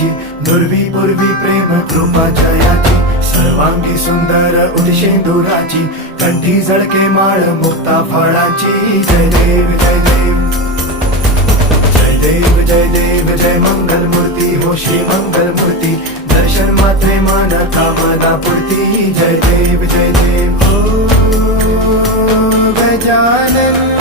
जयाची, नुरवी पूर्वी प्रेम कृपा जयाची, सर्वांगी सुंदर उदिशेंदुराची, कंठी झळके माळ मुक्ता फळाची. जय देव जय देव जय देव जय देव जय मंगल मूर्ती हो श्री मंगल मूर्ती, दर्शन मात्रे मन कामना पूर्ती. जय देव हो गजानन